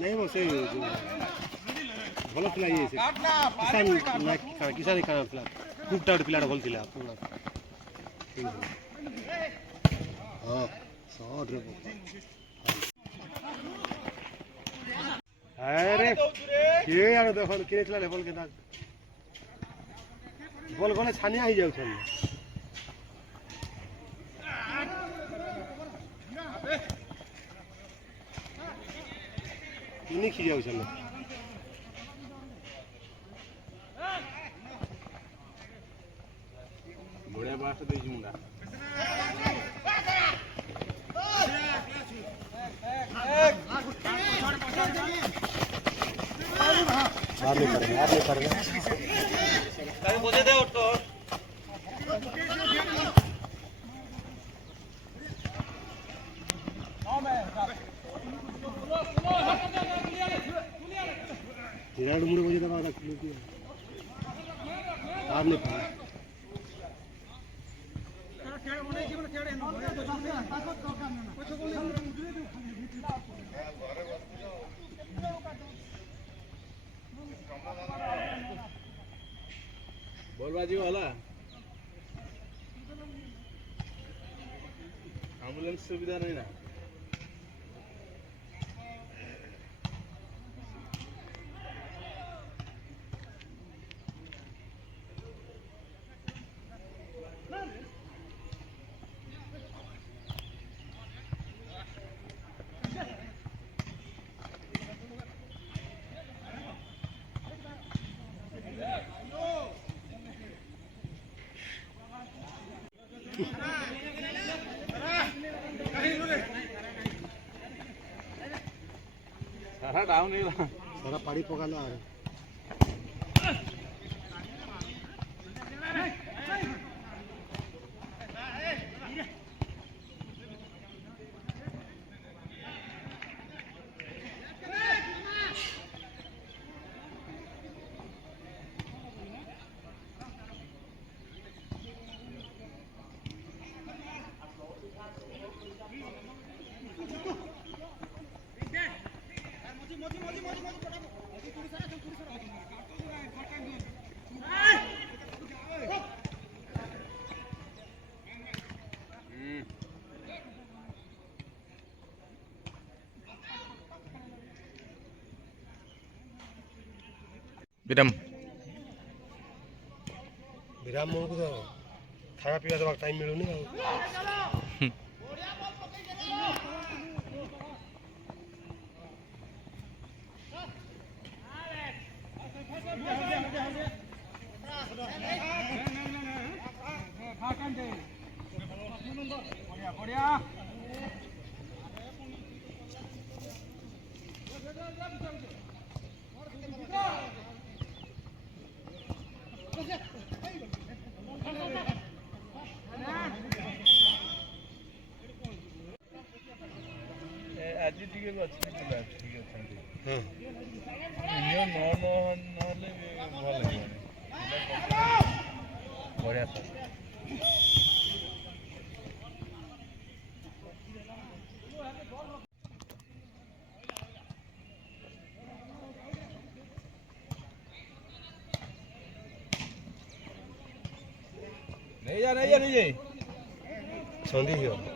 नहीं वो से ଭଲ ଥିଲା ଇଏ କିସାନ କାଣା ଥିଲା କୁଟା ଗୋଟେ ପିଲାଟା ଭଲ ଥିଲା ହଁ ସଟ୍ରେ ଆରେ କିଏ ଆର ଦେଖ କିଏ ଥିଲା ବଲ୍ କେତା ବଲ୍ ଗଲେ ଛାନିଆ ହେଇଯାଉଛନ୍ତି ୟୁନିକ୍ ହେଇଯାଉଛନ୍ତି बड़े बात से दीजिए मुंडा आप नहीं करेंगे ताकि मुझे दे उठ को विराट मुड़े मुझे दबा रख लीजिए आप नहीं करेंगे बोलबाजी वाला एम्बुलेंस सुविधा नहीं ना सारा डाउन नहीं रहा सारा पानी पका ला विराम विराम को तो खाया पीवा देवा टाइम मिलूनी आज टिके अच्छी पिला ठीक अछंती हां इयो नो नो नले भल लागो बढ़िया था नहीं जा संधि हो